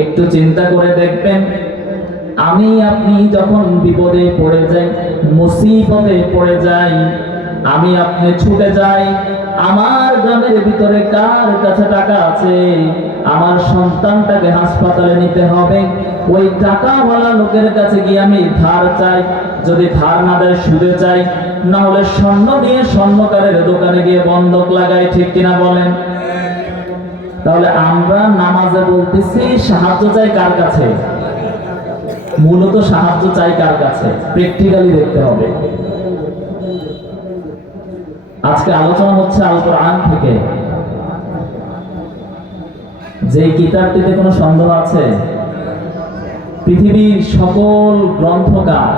একটু চিন্তা করে দেখবেন, আমি আপনি যখন বিপদে পড়ে যাই, মুসিবতে পড়ে যাই, আমি আপনি ছুটে যাই, আমার গ্রামের ভিতরে কার কাছে টাকা আছে, আমার সন্তানটাকে হাসপাতালে নিতে হবে, ওই টাকাওয়ালা লোকের কাছে গিয়ে আমি ধার চাই, যদি ধার না দেয় সুদে চাই, না হলে স্বর্ণ নিয়ে স্বর্ণকারের দোকানে গিয়ে বন্ধক লাগাই, ঠিক কিনা বলেন? তাহলে আমরা নামাজে বলতেছি, সাহায্য চাই কার কাছে? মূলত সাহায্য চাই কার কাছে? প্র্যাকটিক্যালি দেখতে হবে। আজকে আলোচনা হচ্ছে আল কোরআন থেকে। যে কিতাবটিতে কোনো সন্দেহ আছে? পৃথিবীর সকল গ্রন্থকার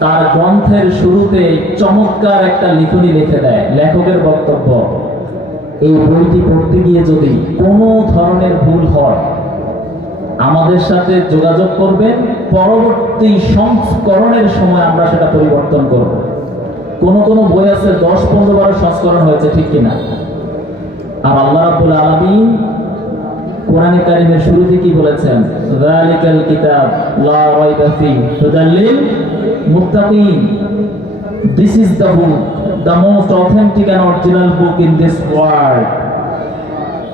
তার গ্রন্থের শুরুতে চমৎকার একটা লিখনি লিখে দেয়, লেখকের বক্তব্য। এই বইটি পড়তে গিয়ে যদি কোনো ধরনের ভুল হয় আমাদের সাথে যোগাযোগ করবেন। পরবর্তী সংস্করণের সময় আমরা সেটা পরিবর্তন করব। কোন কোন বই আছে দশ পনেরো বারো সংস্করণ হয়েছে ঠিক কিনা? আর আল্লাহ রাব্বুল আলামিন কোরআনে কারিমের শুরুতে কি বলেছেন? যালিকাল কিতাব লা রাইবা ফি হুদাল লিল মুত্তাকিন। This is the book, the most authentic and original book in this world.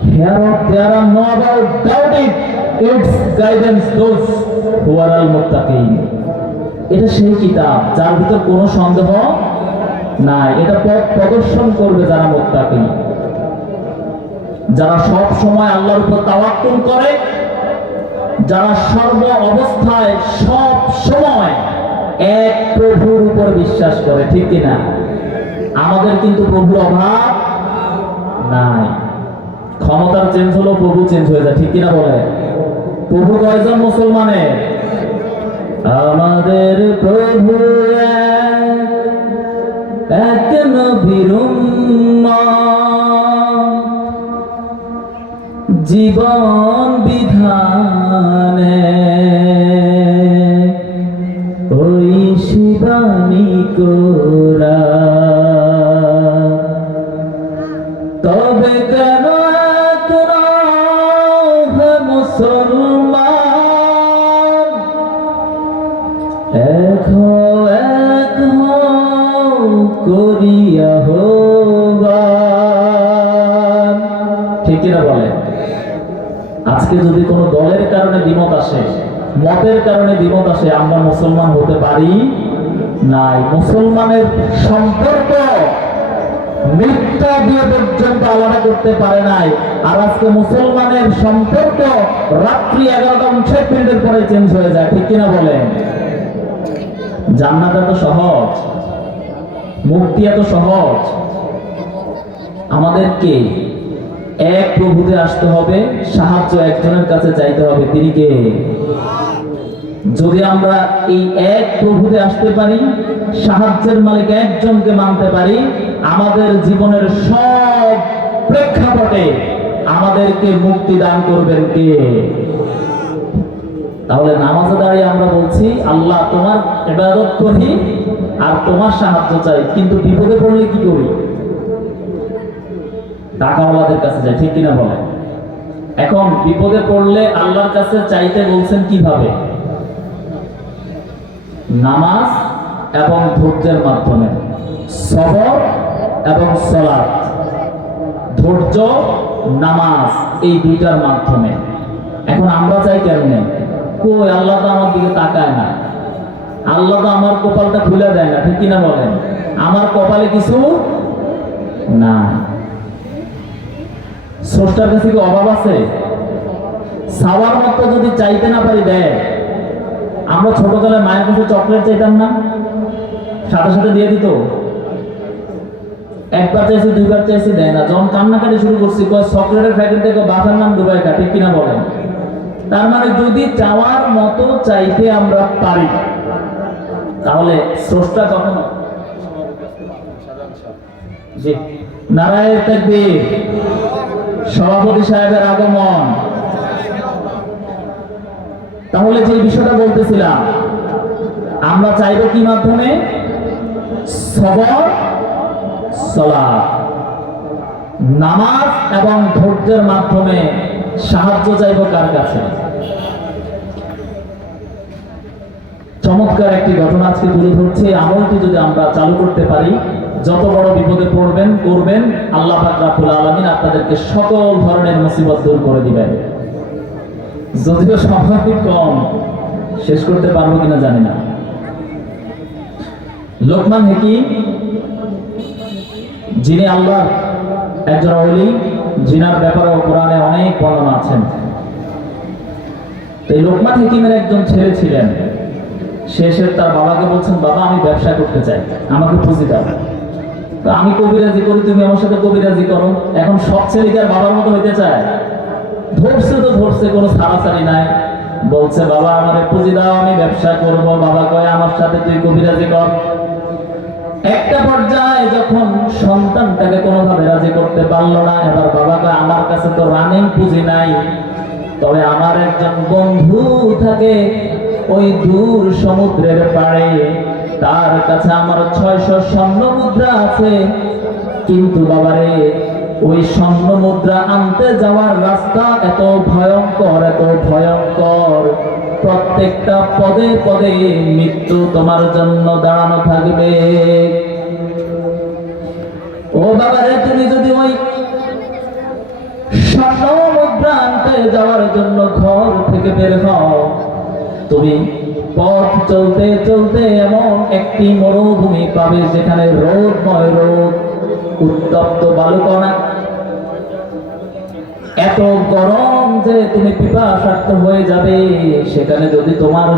Here there are no about doubt it. Its guidance those who are al muttaqin. এটা সেই কিতাব যার ভিতর কোনো সন্দেহ নাই এটা পথ প্রদর্শন করবে যারা মুত্তাকি যারা সব সময় আল্লাহর উপর তাওয়াক্কুল করে যারা সর্ব অবস্থায় সব সময় এক প্রভুর উপর বিশ্বাস করে ঠিক কিনা আমাদের কিন্তু প্রভুর অভাব নাই। ক্ষমতার চেঞ্জ হলো প্রভু চেঞ্জ হয়ে যায় ঠিক কিনা বলে? প্রভু কয়জন মুসলমানে আমাদের প্রভু এক, জীবন বিধানে ওই শিবানী কোরা তবে বলে আজকে যদি কোনো দলের কারণে দ্বিমত আসে মতের কারণে দ্বিমত আসে আমরা মুসলমান হতে পারি? নাই। মুসলমানের সম্পর্ক মৃত্যু দিয়ে পর্যন্ত আলাদা করতে পারে নাই। আর আজকে মুসলমানের সম্পর্ক রাত্রি এগারোটা উনষাট মিনিটের পরে চেঞ্জ হয়ে যায়, ঠিক কিনা বলেন? জান্নাত এত সহজ, মুক্তি এত সহজ। আমাদেরকে এক প্রভুতে আসতে হবে, সাহায্য একজনের কাছে চাইতে হবে, তিনি কে? যদি আমরা এই এক প্রভুতে আসতে পারি সাহায্যের মালিক একজনকে মানতে পারি, আমাদের জীবনের সব প্রেক্ষাপটে আমাদেরকে মুক্তি দান করবেন কে? তাহলে নামাজে দাঁড়িয়ে আমরা বলছি, আল্লাহ তোমার ইবাদত করি আর তোমার সাহায্য চাই, কিন্তু বিপদে পড়লে কি করি? টাকাওয়ালাদের কাছে যায় ঠিক কিনা বলে এখন বিপদে পড়লে আল্লাহর কাছে চাইতে বলছেন কীভাবে? নামাজ এবং ধৈর্যের মাধ্যমে। সবর এবং সলাৎ। ধৈর্য, নামাজ, এই দুইটার মাধ্যমে। এখন আমরা চাই কেমনে? কই, আল্লাহ তো আমার দিকে তাকায় না। আল্লাহ তো আমার কপালটা খুলে দেয় না, ঠিক কিনা বলেন? আমার কপালে কিছু না। স্রষ্টার কাছে কি অভাব আছে? সাওয়ার মতো যদি চাইতে না পারি, দেয়। আমরা ছোটবেলায় মায়ের কাছে চকলেট চাইতাম না? সাথে সাথে দিয়ে দিত? একবার চাইছি, দুইবার চাইছি, দেয় না। যখন কান্নাকাটি শুরু করছি, কয় চকলেটের প্যাকেট থেকে বাসার নাম দুবাই কা, ঠিক কিনা বলেন? তার মানে যদি চাওয়ার মতো চাইতে আমরা পারি, তাহলে স্রষ্টা কখনো নারায়ণ তাকবীর, সভাপতি সাহেবের আগমন। তাহলে যে বিষয়টা বলতেছিলাম, আমরা চাইব কি মাধ্যমে? সবর সলাৎ। নামাজ এবং ধৈর্যের মাধ্যমে সাহায্য চাইব কার কাছে? চমৎকার একটি ঘটনা আজকে তুলে ধরছে। আমলটি যদি আমরা চালু করতে পারি, যত বড় বিপদে পড়বেন, করবেন, আল্লাহ রাব্বুল আলামিন আপনাদেরকে সকল ধরনের মুসিবত দূর করে দিবেন। যদিও সংখ্যা কম, শেষ করতে পারব কিনা জানি না। লোকমান হেকিম, যিনি আল্লাহ একজন অলি জিনার ব্যাপারে কোরআনে অনেক বর্ণনা আছেন এই লোকমান হেকিমের একজন ছেলে ছিলেন। এসে তার বাবাকে বলছেন, বাবা, আমি ব্যবসা করতে চাই, আমাকে পুঁজি দাও। আমি কবিরাজি করি, তুমি আমার সাথে কবিরাজি করো। এখন সব ছেলেকে আর বাবার মতো হইতে চায়? ধরছে তো ধরছে, কোনো ছাড়াছাড়ি নাই। বলছে, বাবা, আমার পুঁজি দাও, আমি ব্যবসা করব। বাবা কয়, আমার সাথে তুই কবিরাজি কর। একটা পর্যায়ে যখন সন্তানটাকে কোনোভাবে রাজি করতে পারল না, এবার বাবা কয় আমার কাছে তো রানিং পুঁজি নাই। তবে আমার একজন বন্ধু থাকে ওই দূর সমুদ্রের পাড়ে। তার কাছে আমার ছয়শো স্বর্ণ মুদ্রা আছে। কিন্তু বাবারে, ওই স্বর্ণ মুদ্রা আনতে যাওয়ার রাস্তা এত ভয়ঙ্কর এত ভয়ঙ্কর। প্রত্যেকটা পদে পদে মৃত্যু তোমার জন্য দাঁড়ানো থাকবে। ও বাবারে তুমি যদি ওই স্বর্ণ মুদ্রা আনতে মরুভূমি পাবে যেখানে রোদময় রোদ উত্তপ্ত বালুকণা এত গরম যে তুমি পিপাসার্থ হয়ে যাবে। সেখানে যদি তোমার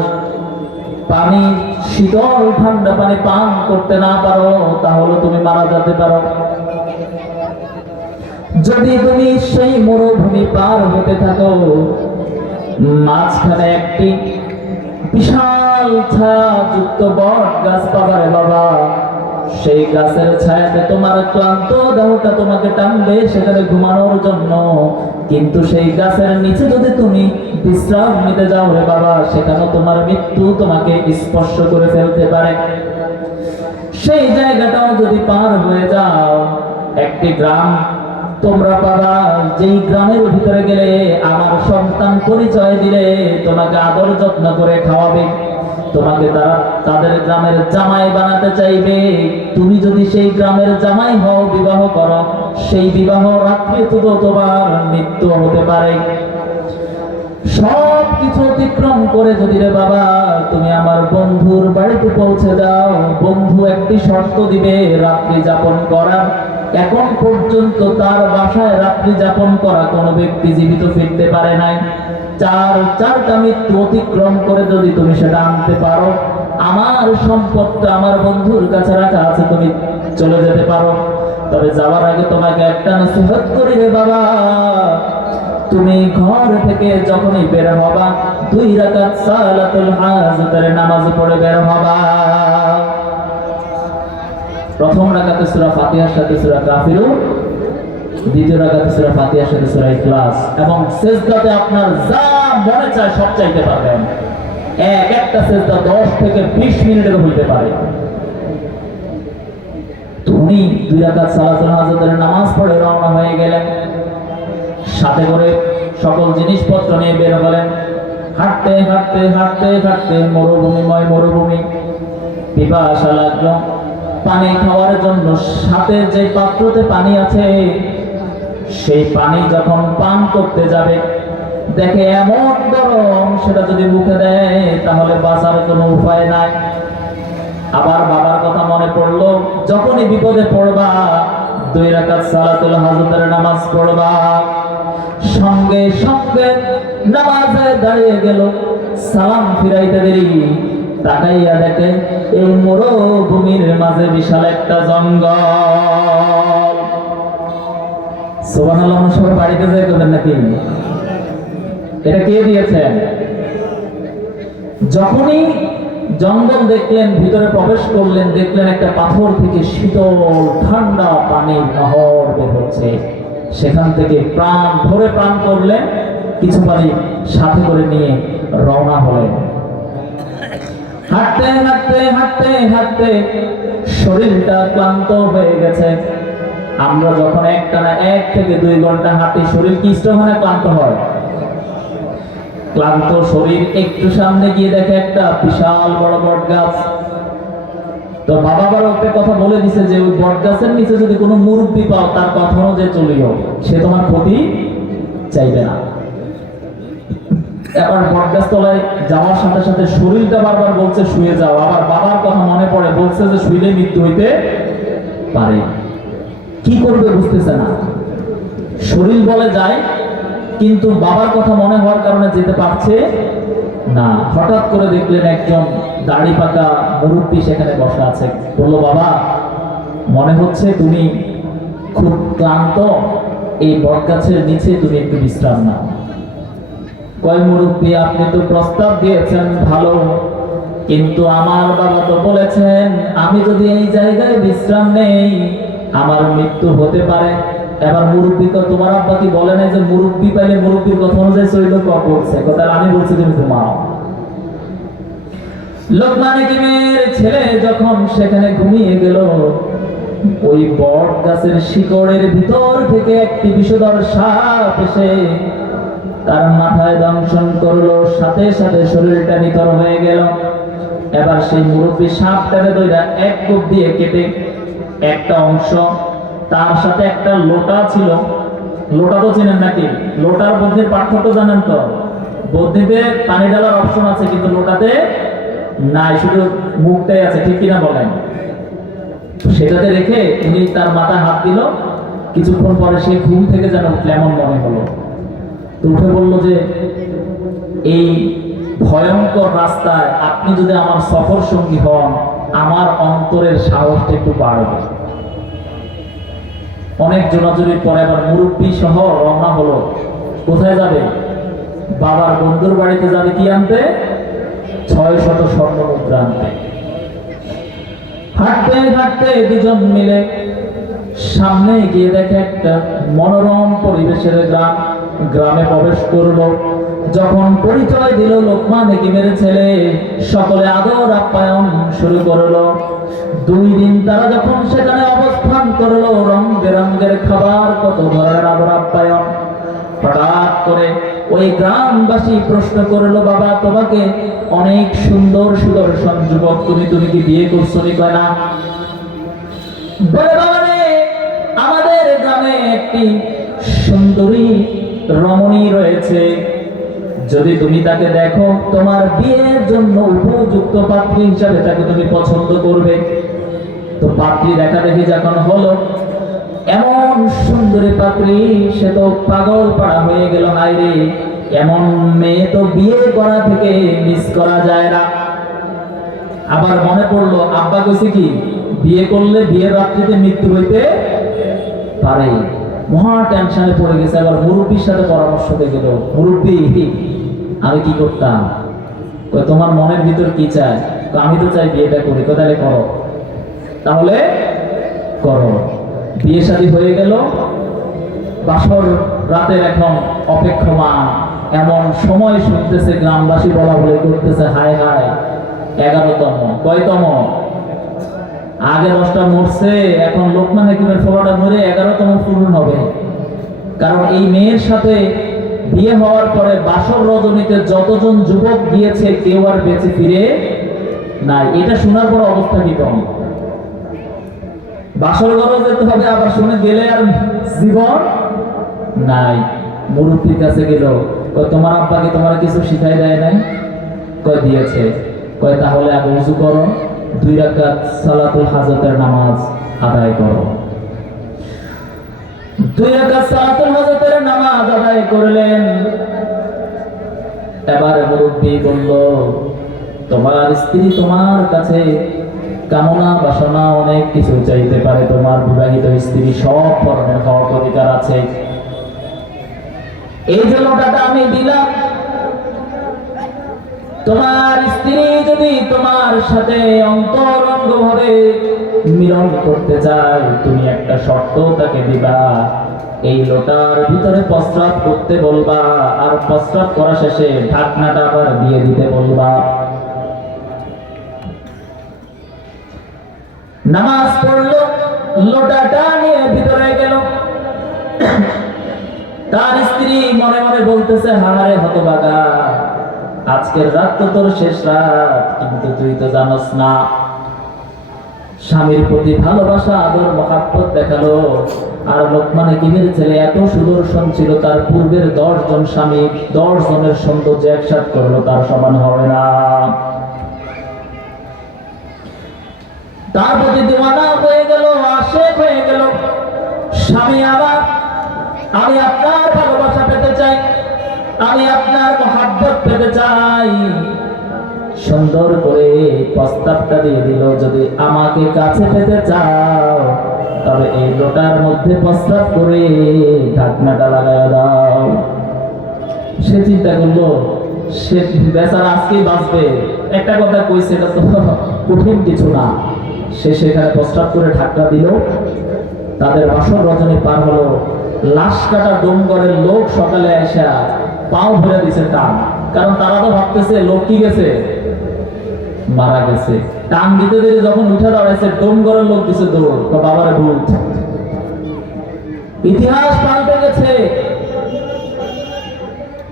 পানি শীতল ঠান্ডা পানি পান করতে না পারো, তাহলে তুমি মারা যেতে পারো। যদি তুমি সেই মরুভূমি পার হতে থাকো, মাঝখানে একটি বিশাল ছায়াযুক্ত বট গাছ পাবারে বাবা সেই গাছের ছায়াতে তোমার ক্লান্ত দেহটা তোমাকে টানবে সেখানে ঘুমানোর জন্য। কিন্তু সেই গাছের নিচে যদি তুমি বিশ্রাম নিতে যাও রে বাবা সেখানে তোমার মৃত্যু তোমাকে স্পর্শ করে ফেলতে পারে। সেই জায়গাটাও যদি পার হয়ে যাও, একটি গ্রাম তোমরা পাবা। যেই গ্রামের ভিতরে গেলে আমার সন্তান পরিচয় দিলে, তোমাকে আদর যত্ন করে খাওয়াবে। তোমাকে তারা তাদের গ্রামের জামাই বানাতে চাইবে। তুমি যদি সেই গ্রামের জামাই হও, বিবাহ করো। সেই বিবাহ রাত্রে তো তোমার মৃত্যু হতে পারে। সব কিছু অতিক্রম করে যদি রে বাবা, তুমি আমার বন্ধুর বাড়িতে পৌঁছে যাও বন্ধু একটি শর্ত দিবে, রাত্রি যাপন করার। এখন পর্যন্ত তার বাসায় রাত্রি যাপন করা কোনো ব্যক্তি জীবিত ফিরতে পারে নাই। চার চারটা মৃত্যু অতিক্রম করে যদি তুমি সেটা আনতে পারো, আমার সম্পদটা আমার বন্ধুর কাছে রাখা আছে, তুমি চলে যেতে পারো। তবে যাওয়ার আগে তোমাকে একটা নসিহত করি রে বাবা। তুমি ঘর থেকে যখনই বের হবা, দুই রাকাত সালাতুল হাজতের নামাজ পড়ে বের হবা। প্রথম রাকাতে সূরা ফাতিহার সাথে সূরা কাফিরুন দ্বিতীয় সূরা সাথে সূরা ইখলাস এবং সিজদাতে আপনার যা মনে চায় সব চাইতে পারবেন। এক, একটা সিজদা 10 থেকে 20 মিনিটের হইতে পারে। দুই রাকাত সালাতুল হাজতের নামাজ পড়ে রওনা হয়ে গেলেন। সাথে করে সকল জিনিসপত্র নিয়ে বের হলেন। হাঁটতে হাঁটতে হাঁটতে হাঁটতে মরুভূমিময় মরুভূমি পিপাসা লাগল পানি খাওয়ার জন্য সাথে যে পাত্রতে পানি আছে সেই পানি যখন পান করতে যাবে, দেখে এমন গরম, সেটা যদি মুখে দেয়, তাহলে বাঁচার কোনো উপায় নাই। আবার বাবার কথা মনে পড়ল, যখনই বিপদে পড়বা, দুই রাকাত সালাতুল হাজতের নামাজ পড়বা। সঙ্গে সঙ্গে নামাজে দাঁড়িয়ে গেল, সালাম ফিরাইতে দেরি। তাকাইয়া দেখে এই মরুভূমির মাঝে বিশাল একটা জঙ্গল। যখনই জঙ্গল দেখলেন, ভিতরে প্রবেশ করলেন, দেখলেন একটা পাথর থেকে শীতল, ঠান্ডা নহর বের হচ্ছে। সেখান থেকে প্রাণ, ভরে প্রাণ করলেন, কিছু পানি সাথে করে নিয়ে রওনা হলেন। হাঁটতে হাঁটতে হাঁটতে হাঁটতে শরীরটা ক্লান্ত হয়ে গেছে। আমরা যখন একটানা এক থেকে দুই ঘণ্টা হাঁটি, শরীর কি হয় ক্লান্ত হয়? ক্লান্ত শরীর একটু সামনে গিয়ে দেখে একটা বিশাল বড় বট গাছ তো বাবা আবার ওকে কথা বলে দিছে যে, ওই বট গাছের নিচে যদি কোনো মুরব্বি পাও, তার কথা অনুযায়ী চলিও সে তোমার ক্ষতি চাইবে না। এবার তলায় যাওয়ার সাথে সাথে শরীরটা বারবার বলছে, শুয়ে যাও। আবার বাবার কথা মনে পড়ে, বলছে যে, শুইলে মৃত্যু হইতে পারে। কি করবে বুঝতেছে না। শরীর বলে যায়, কিন্তু বাবার কথা মনে হওয়ার কারণে যেতে পারছে না। হঠাৎ করে দেখলেন একজন দাড়ি পাকা মুরব্বী সেখানে বসা আছে। বলল, বাবা, মনে হচ্ছে তুমি খুব ক্লান্ত। এই বটগাছের নিচে তুমি একটু বিশ্রাম নাও। কয় মুরব্বী, আপনি তো প্রস্তাব দিয়েছেন ভালো, কিন্তু আমার বাবা তো বলেছেন, আমি যদি এই জায়গায় বিশ্রাম নেই আমার মৃত্যু হতে পারে। এবার মুরব্বী তো তোমার আব্বা কি বলে না যে মুরব্বী পাইলে মুরব্বীর কথা অনুযায়ী চলিল করছে কথা আমি বলছি তুমি ঘুমাও। লোকমান হাকিমের ছেলে যখন সেখানে ঘুমিয়ে গেল, ওই বট গাছের শিকড়ের ভিতর থেকে একটি বিষধর সাপ এসে তার মাথায় দংশন করল, সাথে সাথে শরীরটা নিতর হয়ে গেল। এবার সেই মুরব্বী সাপটাকে দইরা এক কোপ দিয়ে কেটে একটা অংশ, তার সাথে একটা লোটা ছিল। লোটা তো চেনেন নাকি? লোটার বদ্ধির পার্থক্য জানেন তো? বদ্ধিতে পানি ঢালার অপশন আছে, কিন্তু লোটাতে নাই, শুধু মুখটাই আছে, ঠিক কিনা বলেন? সেটাতে রেখে উনি তার মাথায় হাত দিল। কিছুক্ষণ পরে সে ঘুম থেকে যেন এমন মনে হলো। তো উঠে বলল যে, এই ভয়ঙ্কর রাস্তায় আপনি যদি আমার সফর সঙ্গী হন আমার অন্তরের সাহসটা একটু বাড়বে। অনেক জোনাজুরির পরে আবার মুরব্বী সহ রওনা হলো। কোথায় যাবে? বাবার বন্ধুর বাড়িতে যাবে কি আনতে? ছয় শত স্বর্ণ মুদ্রা আনতে। হাঁটতে হাঁটতে দুজন মিলে সামনে গিয়ে দেখে একটা মনোরম পরিবেশের গ্রাম গ্রামে প্রবেশ করল। যখন পরিচয় দিল লোকমান হেকিমের ছেলে, সকলে আদর আপ্যায়ন শুরু করল। দুই দিন তারা যখন সেখানে অবস্থান করল রং বেরঙ্গের খাবার কত ধরনের আদর আপ্যায়ন। হঠাৎ করে ওই গ্রামবাসী প্রশ্ন করল, বাবা, তোমাকে অনেক সুন্দর সুদর্শন যুবক তুমি তুমি কি বিয়ে করছ? নি। না আমাদের গ্রামে একটি সুন্দরী রমণী রয়েছে। যদি তুমি তাকে দেখো, তোমার বিয়ের জন্য উপযুক্ত পাত্রী হিসাবে তাকে তুমি পছন্দ করবে। তো পাত্রী দেখা দেখি যখন হলো, এমন সুন্দরী পাত্রী, সে তো পাগল পাড়া হয়ে গেল হাইরে এমন মেয়ে তো বিয়ে করা থেকে মিস করা যায় না। আবার মনে পড়ল, আব্বা কইছে কি, বিয়ে করলে বিয়ের রাত্রিতে মৃত্যু হইতে পারে। মহা টেনশনে পড়ে গেছে, আবার মুরব্বীর সাথে পরামর্শ দিয়ে গেল মুরব্বী আমি কি করতাম? তোমার মনের ভিতর কি চায়? তো আমি তো চাই বিয়েটা করি। কই তাহলে করো। তাহলে করো। বিয়ে শাদী হয়ে গেল। বাসর রাতের এখন অপেক্ষমান। এমন সময় শুনতেছে গ্রামবাসী বলা বলে করতেছে, হায় হায়, এগারোতম, কয়তম? আগে দশটা মরছে, এখন লোকমান হাকিমের ফলাটা মরে এগারোতম পূরণ হবে। কারণ এই মেয়ের সাথে বিয়ে হওয়ার পরে বাসর রজনীতে যতজন যুবক গিয়েছে, কেউ আর বেঁচে ফিরে নাই। এটা শোনার পর অবস্থা কি কম বাসর ঘরে যেতে হবে, আবার শুনে গেলে আর জীবন নাই। মুরব্বীর কাছে গেল, কয়, তোমার আব্বাকে তোমার কিছু শিখাই দেয় নাই? কয়, দিয়েছে। কয়, তাহলে আগে উজু করো। দুই রাকাত সালাতুল হাজতের নামাজ আদায় করো। দুই নামাজ আদায় করলেন। এবার মুরব্বী বলল, তোমার স্ত্রী তোমার কাছে কামনা, বাসনা অনেক কিছু চাইতে পারে। তোমার বিবাহিত স্ত্রী সব ধরনের হক অধিকার আছে। এই যে আমি দিলাম, তোমার স্ত্রী যদি তোমার সাথে অন্তরঙ্গ ভাবে মিলন করতে চায়, তুমি একটা শর্ত তাকে দিবা। এই লোটার ভিতরে প্রস্রাব করতে বলবা, আর প্রস্রাব করা শেষে ঢাকনাটা আবার দিয়ে দিতে বলবা। নামাজ পড়ল লোটাটা নিয়ে ভিতরে গেল। তার স্ত্রী মনে মনে বলতেছে হারে হতবাগা, আজকের রাত তো তোর শেষ রাত, কিন্তু তুই তো জানোস না। স্বামীর প্রতি ভালোবাসা, আদর, মহাব্বত দেখাল। আর লোকমানে কিমের ছেলে এত সুদর্শন ছিল, তার পূর্বের দশ জন স্বামী দশ জনের সৌন্দর্য একসাথ করল, তার সমান হবে না। তার প্রতি দিওয়ানা হয়ে গেল হয়ে গেল। স্বামী আবার, আমি আপনার ভালোবাসা পেতে চাই, আমি আপনার মহাব্বত পেতে চাই। সুন্দর করে প্রস্তাবটা দিয়ে দিল, যদি আমাকে কাছে পেতে চাও, তবে এই লোটার মধ্যে প্রস্তাব করে ঢাকনাটা লাগায় দাও। সে চিন্তা করল, সে বেচারা আজকেই বাঁচবে। একটা কথা কইছে, এটা তো কঠিন কিছু না। সে সেখানে প্রস্তাব করে ঢাকনা দিল। তাদের বাসর রজনী পার হলো। লাশ কাটা ডোমগড়ের লোক সকালে আসা পাও ধরে দিছে টান। কারণ তারা তো ভাবতেছে, লোক কি গেছে? মারা গেছে। টান দিতে দিতে যখন উঠে দাঁড়াইছে, ডোমগড়ের লোক দিছে দৌড়। তো বাবার ভূত। ইতিহাস পাল্টে গেছে।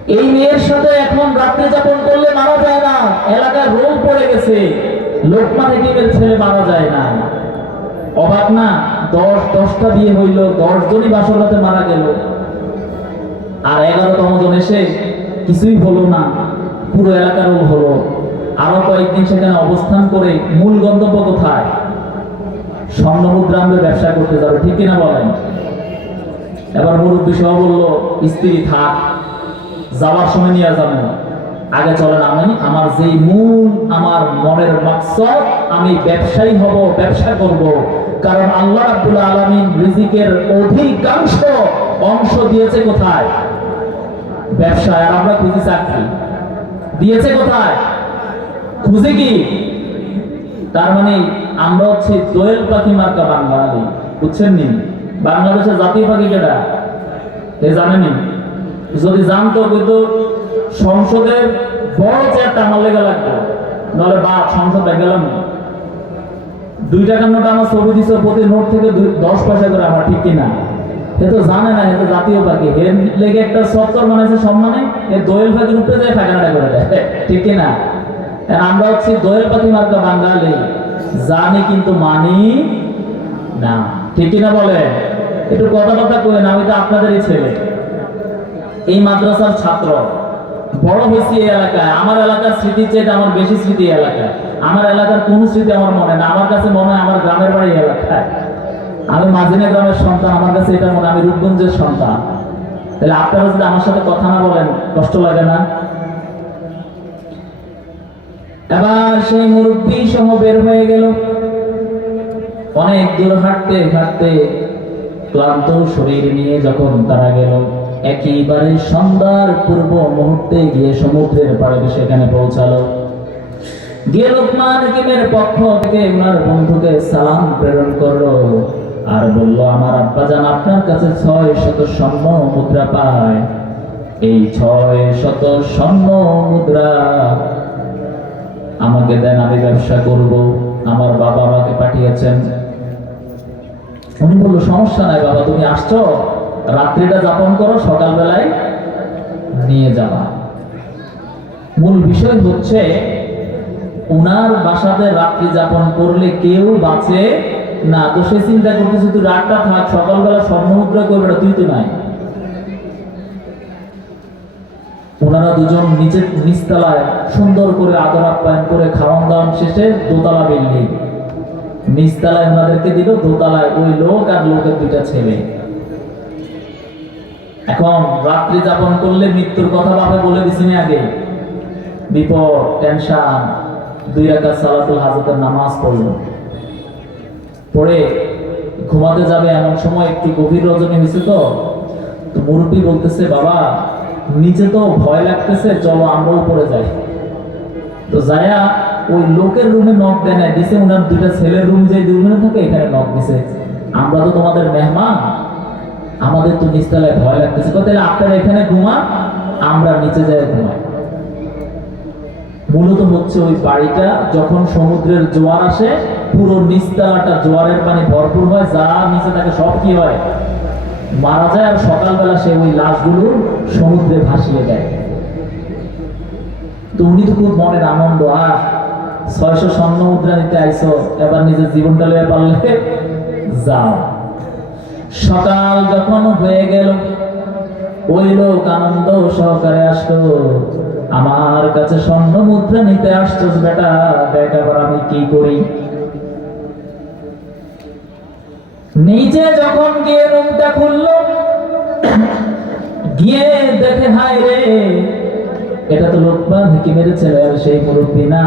এই মেয়ের সাথে এখন রাত্রি যাপন করলে মারা যায় না। এলাকায় রোল পড়ে গেছে। লোকমান হেকিমের ছেলে মারা যায় না। অবাক না? দশ, দশটা বিয়ে হইল, দশ জনই বাসরাতে মারা গেল। আর এগারোতম জন এসে কিছুই হলো না। পুরো এলাকার হলো। আরও কয়েকদিন সেখানে অবস্থান করে মূল গন্তব্য কোথায়? স্বর্ণমুদ্রাম্বে ব্যবসা করতে যাবে, ঠিক কিনা বলেন? এবার মুরব্বী সহ বলল, স্ত্রী, থাক, যাওয়ার সময় নিয়ে যাব আগে চলেন, আমি, আমার যেই মূল, আমার মনের মাকসদ, আমি ব্যবসায়ী হব, ব্যবসা করব। কারণ আল্লাহ রাব্বুল আলামিন রিজিকের অধিকাংশ অংশ দিয়েছে কোথায়? ব্যবসায়, আর আমরা খুঁজি চাকরি। দিয়েছে কোথায়? খুঁজে কি? তার মানে আমরা হচ্ছে দোয়েল পাখি মার্কা বাঙালি বুঝছেন নি? বাংলাদেশের জাতীয় পাখি কেটা এ জানেনি যদি জানতো কিন্তু সংসদের বড় চেয়ারটা আমার লেগে লাগতো নাহলে বা সংসদ গেলাম না। দুই টাকার নোট আমার ছবি দিছে প্রতি নোট থেকে দশ পয়সা করে আমার, ঠিক কিনা? সে তো জানে না, এ তো জাতীয় পাখি। এর লেগে একটা সত্তর বানাইছে সম্মানে, এ দোয়েল পাখির উপরে যায় ফাঁকানাটা করে দেয়, ঠিক কিনা? আমরা হচ্ছে দোয়েল পাখি মার্কা বাঙালি। জানি কিন্তু মানি না। ঠিক কিনা বলে? একটু কথাবার্তা কই না আমি তো আপনাদেরই ছেলে। এই মাদ্রাসার ছাত্র, বড় হয়েছি এই এলাকায়। আমার এলাকার স্মৃতির চাইতে আমার বেশি স্মৃতি এলাকায়। আমার এলাকার কোন স্মৃতি আমার মনে না। আমার কাছে মনে হয় আমার গ্রামের বাড়ি এলাকায়। আমি মাঝিনা গ্রামের সন্তান, আমার কাছে এটা মনে হয় আমি রূপগঞ্জের সন্তান। তাহলে আপনারা যদি আমার সাথে কথা না বলেন, কষ্ট লাগে না? এবার মুরব্বী সহ বের হয়ে গেল। অনেক দূর হাঁটতে হাঁটতে ক্লান্ত শরীর নিয়ে যখন তারা গেল, একেবারে সন্ধ্যার পূর্ব মুহূর্তে গিয়ে সমুদ্রের পাড়ে সেখানে পৌঁছালো। গিয়ে লোকমান হাকিমের পক্ষ থেকে ওনার বন্ধুকে সালাম প্রেরণ করল আর বলল, আমার আব্বাজান আপনার কাছে ছয় শত স্বর্ণ মুদ্রা পায়। এই ছয় শত স্বর্ণ মুদ্রা আমাকে দেন, আমি ব্যবসা করব। আমার বাবা আমাকে পাঠিয়েছেন। উনি বলল, সমস্যা নাই বাবা, তুমি আসছো? রাত্রিটা যাপন করো, সকালবেলায় নিয়ে যাবা। মূল বিষয় হচ্ছে ওনার বাসাতে রাত্রি যাপন করলে কেউ বাঁচে না। তো সে চিন্তা করতেছে, তুই রাতটা থাক, সকালবেলা স্বর্ণমুদ্রা করবে না, তুই তো নাই। ওনারা দুজন নিচে নিচতলায় সুন্দর করে আদর আপ্যায়ন করে খাওয়ান দাওয়ান শেষে দোতলা বিল্ডিং। নিচতলায় ওনাদেরকে দিল, দোতলায় ওই লোক আর লোকের দুইটা ছেলে। এখন রাত্রি যাপন করলে মৃত্যুর কথা বাপে বলে দিছি আগে। বিপদ, টেনশন, দুই রাকাত সালাতুল হাজতের নামাজ পড়ল। পড়ে ঘুমাতে যাবে এমন সময় একটু গভীর রজনী হয়েছে তো? তো মুরব্বী বলতেছে, বাবা নিচে তো ভয় লাগতেছে, চলো আমরা উপরে যাই। তো যায়া ওই লোকের রুমে নক দেয় না দিছে ওনার দুইটা ছেলের রুম যে রুমে থাকে, এখানে নক দিছে। আমরা তো তোমাদের মেহমান, আমাদের তো নিচতলায় ভয় লাগতেছে। তাহলে আপনারা এখানে ঘুমা আমরা নিচে যাই ঘুমাই। মূলত হচ্ছে ওই বাড়িটা যখন সমুদ্রের জোয়ার আসে, পুরো নিস্তালাটা জোয়ারের পানি ভরপুর হয়, যা নিচে থাকে সব কি হয়? মারা যায় আর সকালবেলা সে ওই লাশগুলো সমুদ্রে ভাসিয়ে দেয়। তো উনি তো খুব মনের আনন্দ, আহ, ছয়শো স্বর্ণ মুদ্রা নিতে আইসো এবার নিজের জীবনটা লয়ে পারলে যাও। সকাল যখন হয়ে গেল, ওই লোক আনন্দ সহকারে আসলো, আমার কাছে স্বর্ণ মুদ্রা নিতে আসছো বেটা, দেখ আমি কি করি। নিচে যখন গিয়ে রুমটা খুললো, গিয়ে দেখে, হায় রে, এটা তো লোকমান হিকিমের ছেলে, আর সেই মুরব্বী না।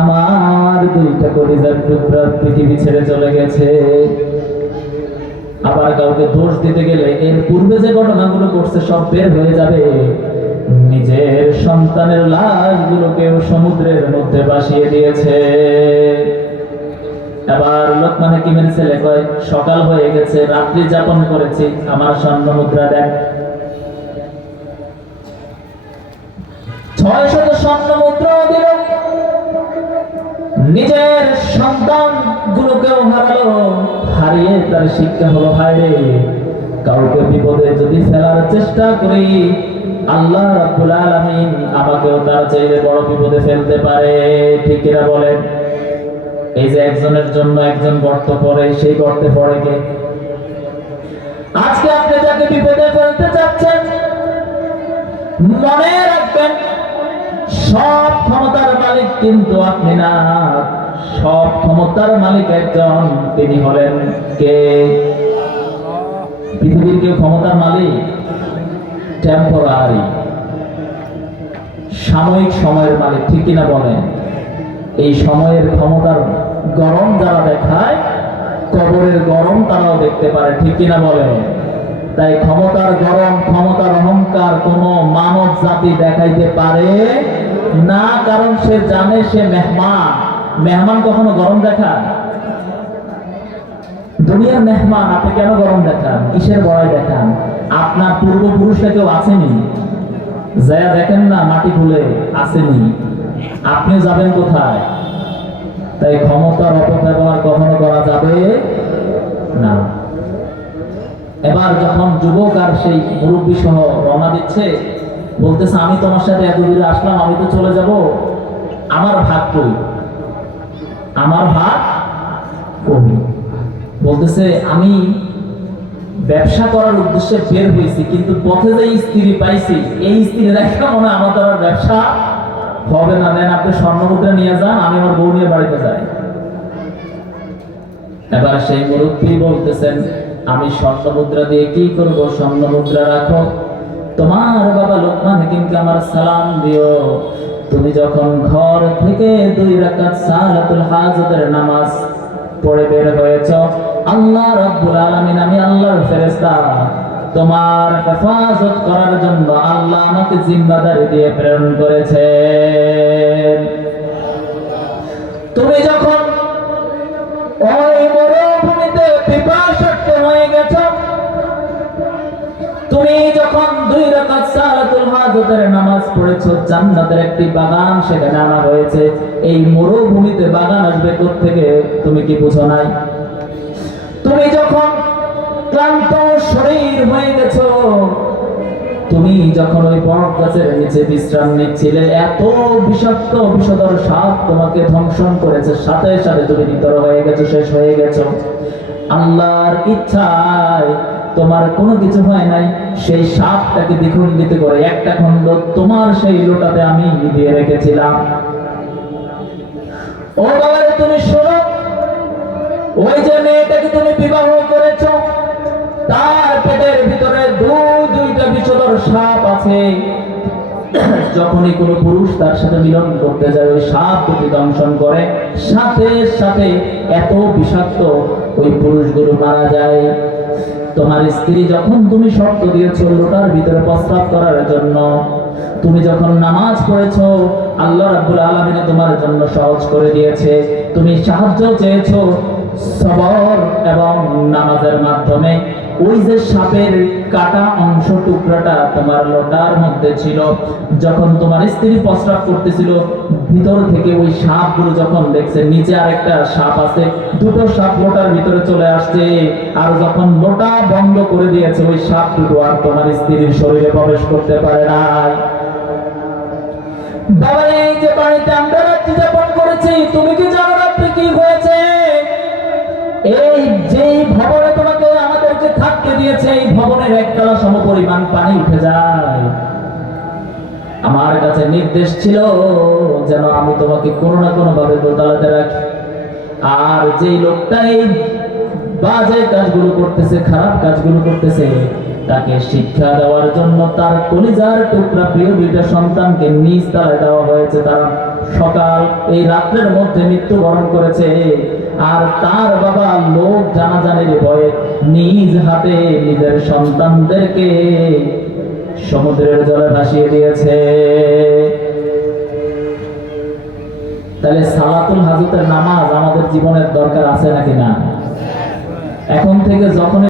আমার দুইটা কলিজার টুকরা পৃথিবী ছেড়ে চলে গেছে। আবার কাউকে দোষ দিতে গেলে এর পূর্বে যে ঘটনাগুলো করছে সব বের হয়ে যাবে। নিজের সন্তানের লাশগুলোকেও সমুদ্রের মধ্যে ভাসিয়ে দিয়েছে। এবার লোকমান হাকিমের ছেলে কয়, সকাল হয়ে গেছে, রাত্রি যাপন করেছি, আমার স্বর্ণ মুদ্রা দেখ ছয় শত স্বর্ণ দিল। নিজের সন্তান হারালো। হারিয়ে তার শিক্ষা হলো হায়রে কাউকে বিপদে যদি ফেলার চেষ্টা করি, আল্লাহ রাব্বুল আলামিন আমাকেও তার চাইতে বড় বিপদে ফেলতে পারে। ঠিক কিনা বলেন? এই যে একজনের জন্য একজন গর্ত পড়ে, সেই গর্তে পড়ে কে? আজকে আপনি যাকে বিপদে ফেলতে চাচ্ছেন, মনে রাখবেন, সব ক্ষমতার মালিক কিন্তু আপনি না। সব ক্ষমতার মালিক একজন, তিনি হলেন কে? পৃথিবীর কেউ ক্ষমতার মালিক? টেম্পোরারি সাময়িক সময়ের মালিক, ঠিক কিনা বলেন? এই সময়ের ক্ষমতার গরম যারা দেখায়, কবরের গরম তারাও দেখতে পারে, ঠিক কিনা বলে? তাই ক্ষমতার গরম, ক্ষমতার অহংকার কোন মানব জাতি দেখাইতে পারে না, কারণ সে জানে সে মেহমান। মেহমান কখনো গরম দেখায়? দুনিয়ার মেহমান, আপনি কেন গরম দেখান? কিসের বড়াই দেখান? আপনার পূর্বপুরুষরা কেউ আসেনি যায়া দেখেন না, মাটি খুলে আসেনি আপনি যাবেন কোথায়? তাই ক্ষমতার অপব্যবহার কখনো করা যাবে না। এবার যখন যুবক আর সেই মুরব্বী সহ রওনা দিচ্ছে, বলতেছে, আমি তোমার সাথে এত দূরে আসলাম, আমি তো চলে যাব। আমার ভাগ কই? আমার ভাগ কই? বলতেছে, আমি ব্যবসা করার উদ্দেশ্যে বের হয়েছি, কিন্তু পথে যে স্ত্রী পাইছি, এই স্ত্রী দেখা মনে আমার ব্যবসা হবে না, দেন আপনি স্বর্ণমুদ্রা নিয়ে যান, আমি আমার বউ নিয়ে বাড়িতে যাই। এবার সেই মুরব্বী বলতেছেন, আমি স্বর্ণ মুদ্রা দিয়ে কি করব? স্বর্ণ মুদ্রা রাখো। তোমার বাবা লোকমান হাকিমকে আমার সালাম দিও। তুমি যখন ঘর থেকে দুই রাকাত সালাতুল হাজতের নামাজ পড়ে বের হয়েছ, আল্লাহ রাব্বুল আলামিন, আমি আল্লাহর ফেরেশতা। তোমার হেফাজত করার জন্য আল্লাহ আমাকে জিম্মাদারি দিয়ে প্রেরণ করেছেন। তুমি যখন ওই মরুভূমিতে পিপাসার্থ হয়ে গেছ, তুমি যখন দুই সালাতুল হাজতের নামাজ পড়েছো, জান্নাতের একটি বাগান সেখানে আনা হয়েছে। এই মরুভূমিতে বাগান আসবে থেকে তুমি কি বুঝো নাই? তুমি যখন ক্লান্ত শরীর হয়ে গেছো। তুমি যখন ওই বরফ গাছের নিচে বিশ্রাম নিচ্ছিলে, এত বিষাক্ত বিষধর সাপ তোমাকে ধ্বংসন করেছে। সাথে সাথে তুমি নিতর হয়ে গেছো, শেষ হয়ে গেছো। আল্লাহর ইচ্ছায় তোমার কোনো কিছু হয় নাই। সেই সাপটাকে দ্বিখণ্ডিত করে একটা খণ্ড তোমার সেই লোটাতে আমি দিয়ে রেখেছিলাম। ও বাবারে, তুমি শোনো, ওই যে মেয়েটাকে তুমি বিবাহ করেছ তার পেটের ভিতরে দু, দুইটা বিষধর সাপ আছে। যখনই কোনো পুরুষ তার সাথে মিলন করতে যায়, ওই সাপ দুটি দংশন করে। সাথে সাথে এত বিষাক্ত ওই পুরুষগুলো মারা যায়। তোমার স্ত্রী যখন তুমি শর্ত দিয়েছ লোটার ভিতরে প্রস্তাব করার জন্য, তুমি যখন নামাজ পড়েছো, আল্লাহ রাব্বুল আলামিন তোমার জন্য সহজ করে দিয়েছে। তুমি সাহায্য চেয়েছো সবর এবং নামাজের মাধ্যমে। ওই যে সাপের কাটা অংশ টুকরাটা তোমার লোটার মধ্যে ছিল, যখন তোমার স্ত্রী প্রস্রাব করতেছিল, ভিতর থেকে ওই সাপগুলো যখন দেখছে, নিচে আরেকটা সাপ আছে, দুটো সাপ লোটার ভিতরে চলে আসছে, আর যখন লোটা বন্ধ করে দিয়েছে, ওই সাপ দুটো আর তোমার স্ত্রীর শরীরে প্রবেশ করতে পারে নাই। বাবা, এই যে বাড়িতে আমরা রাত্রি যাপন করেছি, তুমি কি জানো রাত্রে কি হয়েছে? এই আমাদেরকে দিয়েছে, এই ভবনের একতলা সম পরিমাণ পানি উঠে যায়। আমার কাছে নির্দেশ ছিল যেন আমি তোমাকে কোনো না কোনো ভাবে দোতলাতে রাখি। আর যেই লোকটা এই বাজে কাজগুলো করতেছে, খারাপ কাজগুলো করতেছে, তাকে শিক্ষা দেওয়ার জন্য তার কলিজার টুকরা প্রিয় দুইটা সন্তানকে নিজ তালায় দেওয়া হয়েছে। তারা সকাল, এই রাত্রের মধ্যে মৃত্যুবরণ করেছে। আর তার বাবা লোক জানাজানির ভয়ে নিজ হাতে নিজের সন্তানদেরকে সমুদ্রের জলে ভাসিয়ে দিয়েছে। তাহলে সালাতুল হাজতের নামাজ আমাদের জীবনের দরকার আছে নাকি না? এখন থেকে যখন